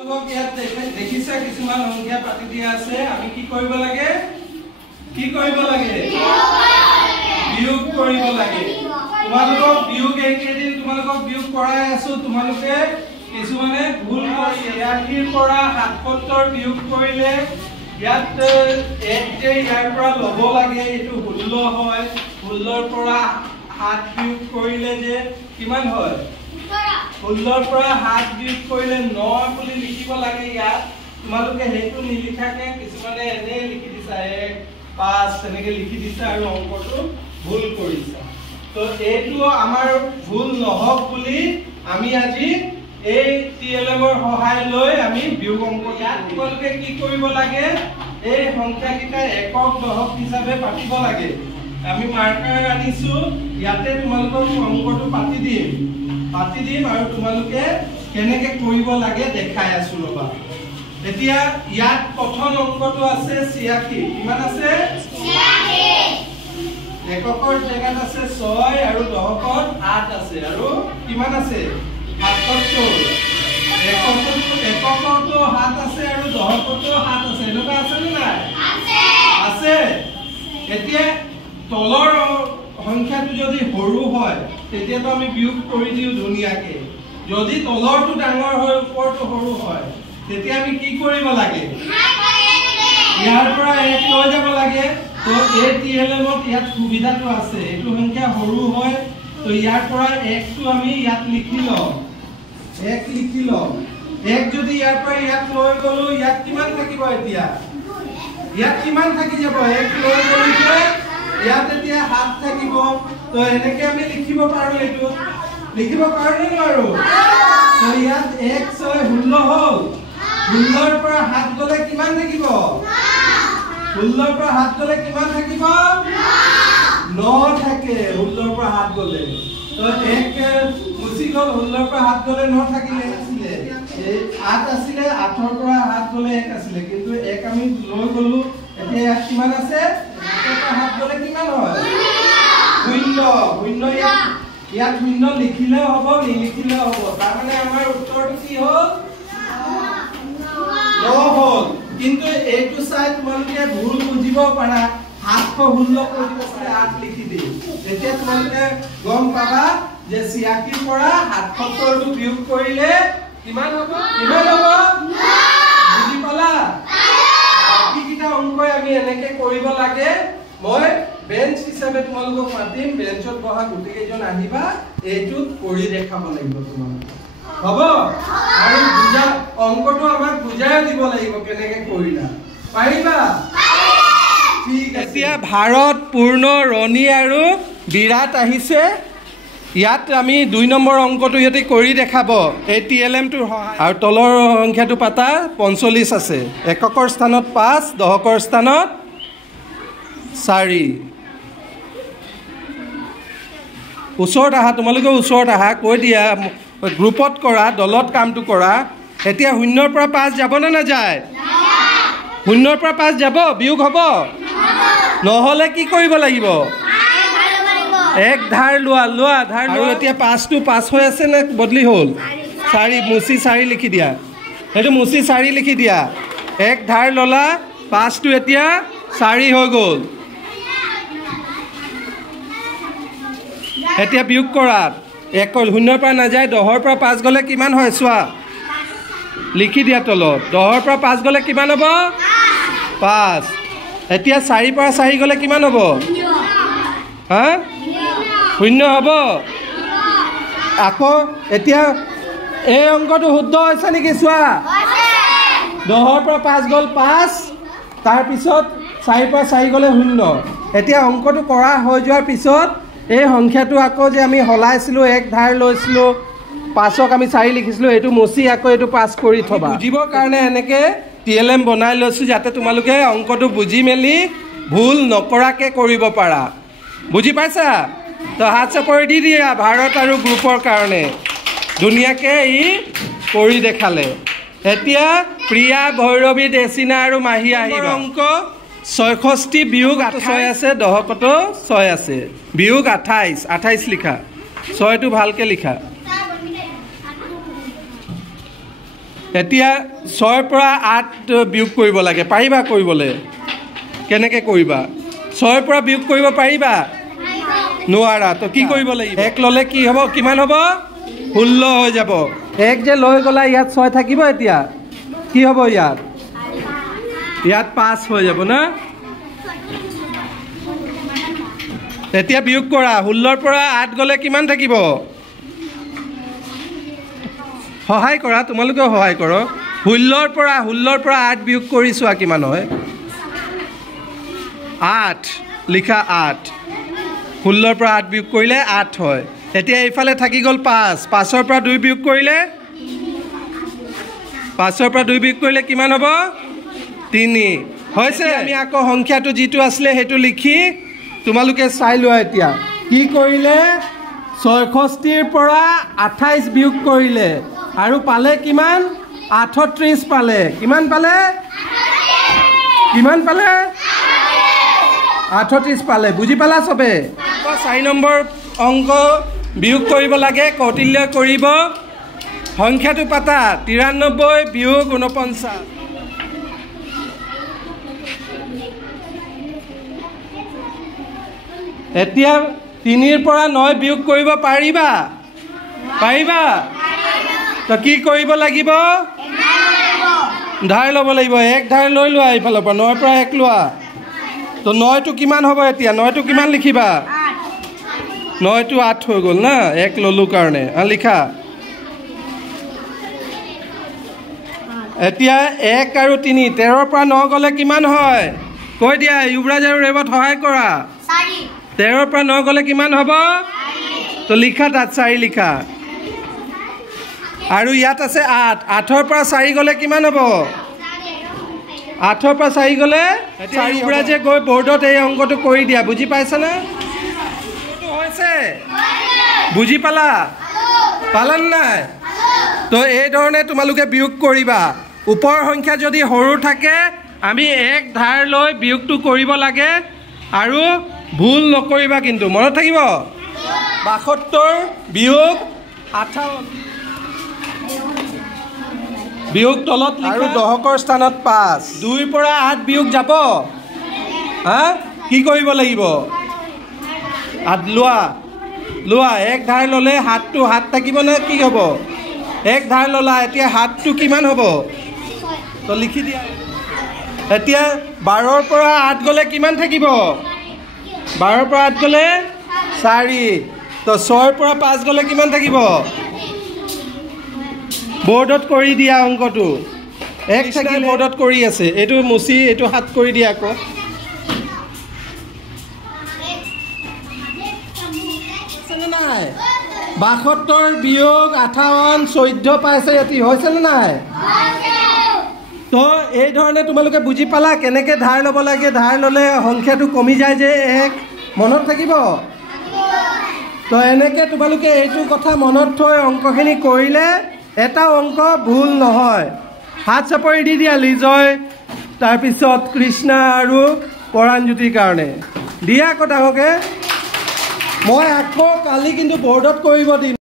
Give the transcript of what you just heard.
দেখিছা কিছুমান সংখ্যা পাতি দিয়া আছে আমি কি কৰিব লাগে বিয়োগ কৰিব লাগে তোমালোকক বিয়োগ এইকেইদিন তোমালোকক বিয়োগ কৰাই আছো তোমালোকে কিছুমানে ভুল কৰি 82 পৰা 77 বিয়োগ কৰিলে ইয়াত এক যে ইয়াৰ পৰা লব লাগে এটো 16 হয় 16 পৰা 7 বিয়োগ কৰিলে যে কিমান হয় 16 পৰা 7 বিয়োগ কৰিলে 9 বুলি লিখিব লাগে ইয়াত তোমালোকে হেতু নিলিখাকে কিছুমানে এনে লিখি দিছা 1 5 তেনেকে লিখি দিছা আৰু অংকটো ভুল কৰিছা তো এটো আমাৰ ভুল নহক বুলি আমি আজি এই টিএলএম ৰ সহায় লৈ আমি বিয়োগ অংক ইয়াত তোমালোকে কি কৰিব লাগে এই সংখ্যা কিটা একক দহক হিচাপে পাতিব লাগে আমি মাৰ্কাৰ আনিছো ইয়াতে তোমালোকক অংকটো পাতি দিম আৰু তোমালোকে কেনেকে কৰিব লাগে দেখাই আছো ৰবা এতিয়া ইয়াত প্ৰথম অংকটো আছে 86 কিমান আছে 86 এককৰ জেগাত আছে 6 আৰু দহকত 8 আছে আৰু কিমান আছে 77 এককতো 7 আছে আৰু দহকতো 7 আছে এনেকা আছে নে নাই আছে এতিয়া তলৰ সংখ্যাটো যদি সৰু হয় তেতিয়া তো আমি বিয়োগ কৰি দিও ধুনিয়াকে যদি তলৰটো ডাঙৰ হয় ওপৰটো সৰু হয় তেতিয়া আমি কি কৰিব লাগে ইয়াৰ পৰা এক লৈ যাব লাগে তো এই টিএলএম ত ইয়াত সুবিধাটো আছে এটো সংখ্যা সৰু হয় তো ইয়াৰ পৰা একটো আমি ইয়াত লিখি লম এক লিখি লম এক যদি ইয়াৰ পৰা ইয়াত লৈ গলো ইয়াত কিমান থাকিব এতিয়া ইয়াত কিমান থাকি যাব এক লৈ গলো যে ইয়াত এতিয়া 7 থাকিব তো এনেকে আমি লিখিব পাৰো এটো লিখিব পাৰো নে নোৱাৰো তো ইয়াত 1 6 16 হল 16 ৰ পৰা 7 গলে কিমান থাকিব 16 ৰ পৰা 7 গলে কিমান থাকিব 9 থাকে 16 ৰ পৰা 7 গলে তো 1 মুছি গল 16 ৰ পৰা 7 গলে 9 থাকিলে আছিলে 8 আছিলে 8 ৰ পৰা 7 গলে 1 আছিলে কিন্তু 1 আমি লৈ গলো এতিয়া ইয়াত কিমান আছে 8 ৰ পৰা 7 গলে কিমান হয় 0 ইয়াত 0 লিখিলে হ'ব নিলিখিলে হ'ব তাৰ মানে আমাৰ উত্তৰটো কি হ'ল 9 হ'ল কিন্তু এইটো চাই তোমালোকে ভুল বুজিব পাৰা 716 কৰি দিলে 8 লিখি দি এতিয়া তোমালোকে গম পাবা যে 86 পৰা 77 টো বিয়োগ কৰিলে কিমান হ'ব বুজি পালা বাকি কিটা অংক আমি এনেকে কৰিব লাগে মই বেঞ্চ হিচাপে তোমালোকক মাতিম বেঞ্চত বহা গুটেকেজন আহিবা এইটো কৰি দেখাব লাগিব তোমালোক হ'ব আৰু বুজা অংকটো আমাক বুজাই দিব লাগিব কেনেকে কৰিলা পাৰিবা ঠিক আছে এতিয়া ভাৰত পূৰ্ণ ৰনি আৰু বিৰাট আহিছে ইয়াত আমি 2 নম্বৰ অংকটো ইহতে কৰি দেখাব এই টিএলএম টোৰ আৰু তলৰ সংখ্যাটো পাতা 45 আছে এককৰ স্থানত 5 দহকৰ স্থানত 4 ওচৰত আহা তোমালোকে ওচৰত আহা কৈ দিয়া গ্ৰুপত কৰা দলত কামটো কৰা এতিয়া 0 ৰ পৰা 5 যাব না না যায় 0 ৰ পৰা 5 যাব বিয়োগ হ'ব নহলে কি কৰিব লাগিব এক ধাৰ লোৱা ধাৰ আৰু এতিয়া 5 টো 5 হৈ আছে নে বদলি হ'ল 4 মুছি 4 লিখি দিয়া এটো মুছি 4 লিখি দিয়া এক ধাৰ ললা 5 টো এতিয়া 4 হৈ গ'ল এতিয়া বিয়োগ কৰা 1 0 ৰ পৰা না যায় 10 ৰ পৰা 5 গলে কিমান হয় চোৱা লিখি দিয়া তলত 10 ৰ পৰা 5 গলে কিমান হ'ব 5 এতিয়া 4 ৰ পৰা 4 গলে কিমান হ'ব হা 0 হ'ব আকৌ এতিয়া এই অংকটো শুদ্ধ হৈছে নেকি চোৱা 10 ৰ পৰা 5 গল 5 তাৰ পিছত 4 ৰ পৰা 4 গলে 0 এতিয়া অংকটো কৰা হৈ যোৱাৰ পিছত এই সংখ্যাটো আকৌ যে আমি হলাইছিলো এক ধাৰ লৈছিলো 5ক আমি 4 লিখিছিলো এটো মুছি আকৌ এটো পাস কৰি থবা বুজিবৰ কাৰণে এনেকে টিএলএম বনাই লৈছো যাতে তোমালোকে অংকটো বুজি মেলি ভুল নকৰাকে কৰিব পাৰা বুজি পাইছা তো হাত চাপৰি দি দিয়া ভাৰত আৰু গ্ৰুপৰ কাৰণে ধুনিয়াকে ই কৰি দেখালে এতিয়া প্ৰিয়া ভৈৰৱী দেশিনা আৰু মাহি আহিবা অংক 66 বিয়োগ 6 আছে দহকতো 6 আছে বিয়োগ 28 লিখা 6 টো ভালকে লিখা এতিয়া 6 পৰা 8 বিয়োগ কৰিব লাগে পাৰিবা কৰিবলৈ কেনেকৈ কৰিবা 6 পৰা বিয়োগ কৰিব পাৰিবা নোৱাৰা তো কি কৰিব লাগিব 1 ল'লে কি হ'ব কিমান হ'ব 16 হৈ যাব 1 যে লৈ গ'লা ইয়াত 6 থাকিব এতিয়া কি হ'ব ইয়াত 5 হৈ যাব না এতিয়া বিয়োগ কৰা 16 পৰা 8 গ'লে কিমান থাকিব সহায় কৰা তোমালোকে সহায় কৰ 16 পৰা 8 বিয়োগ কৰি চোৱা কিমান হয় 8 লিখা 8 16 পৰা 8 বিয়োগ কৰিলে 8 হয় এতিয়া এইফালে থাকি গ'ল 5 5 পৰা 2 বিয়োগ কৰিলে 5 পৰা 2 বিয়োগ কৰিলে কিমান হ'ব 3 হৈছে আমি আকৌ সংখ্যাটো যিটো আছিলে সেইটো লিখি তোমালোকে চাই লোৱা এতিয়া কি কৰিলে 66 পৰা 28 বিয়োগ কৰিলে আৰু পালে কিমান 38 পালে কিমান পালে 38 পালে বুজি পালা সবে 4 নম্বৰ অংক বিয়োগ কৰিব লাগে কৌটিল্য কৰিব সংখ্যাটো পাতা 93 বিয়োগ 49 এতিয়া 3 পৰা 9 বিয়োগ কৰিব পাৰিবা তো কি কৰিব লাগিব ধাৰ ল'ব লাগিব 1 ধাৰ লৈ লোৱা এইফালৰ পৰা 9 পৰা 1 লোৱা তো 9 টো কিমান হ'ব এতিয়া 9 টো কিমান লিখিবা 9 টো 8 হৈ গ'ল না 1 ল'লো কাৰণে লিখা এতিয়া 1 আৰু 3 13 পৰা 9 গ'লে কিমান হয় কৈ দিয়া ইউবৰাজ আৰু ৰেৱত সহায় কৰা 13 পৰা 9 গ'লে কিমান হ'ব তো লিখা তাত 4 লিখা আৰু ইয়াত আছে 8 8 পৰা 4 গ'লে কিমান হ'ব 8 পৰা 4 গ'লে এতিয়া ইউবৰাজে গৈ বৰ্ডত এই অংকটো কৰি দিয়া বুজি পাইছানে হৈছে বুজি পালান নাই তো এই ধৰণে তোমালোকে বিয়োগ কৰিবা ওপৰ সংখ্যা যদি সৰু থাকে আমি 1 ধাৰ লৈ বিয়োগটো কৰিব লাগে আৰু ভুল নকৰিবা কিন্তু মনত থাকিব 72 বিয়োগ 58 বিয়োগ তলত আৰু দশকৰ স্থানত 5 2 পৰা 8 বিয়োগ যাব কি কৰিব লাগিব 8 লোৱা 1 ধাৰ ল'লে হাতটো হাত থাকিব না কি হ'ব 1 ধাৰ ল'লা এতিয়া হাতটো কিমান হ'ব তো লিখি দিয়া এতিয়া 12 পৰা 8 গ'লে কিমান থাকিব 12 পৰা 8 গ'লে 4 তো 6 পৰা 5 গ'লে কিমান থাকিব বৰ্ডত কৰি দিয়া অংকটো 1 থাকি বৰ্ডত কৰি আছে এইটো মুচি এইটো হাত কৰি দিয়া আকৌ নাই 72 বিয়োগ 58 14 পাইছে এটি হৈছে নে নাই তো এই ধৰণে তোমালোকে বুজি পালা কেনেকৈ ধাৰ ল'ব লাগে ধাৰ ল'লে সংখ্যাটো কমি যায় যে 1 মনত থাকিব তো এনেকৈ তোমালোকে এইটো কথা মনত থৈ অংকখিনি কৰিলে এটা অংক ভুল নহয় হাত চাপৰি দি দিয়া লিজয় তাৰপিছত কৃষ্ণা আৰু পৰাঞ্জ্যোতিৰ কাৰণে দিয়া আকৌ ডাঙৰকৈ মই আকৌ কালি কিন্তু বৰ্ডত কৰিব দিম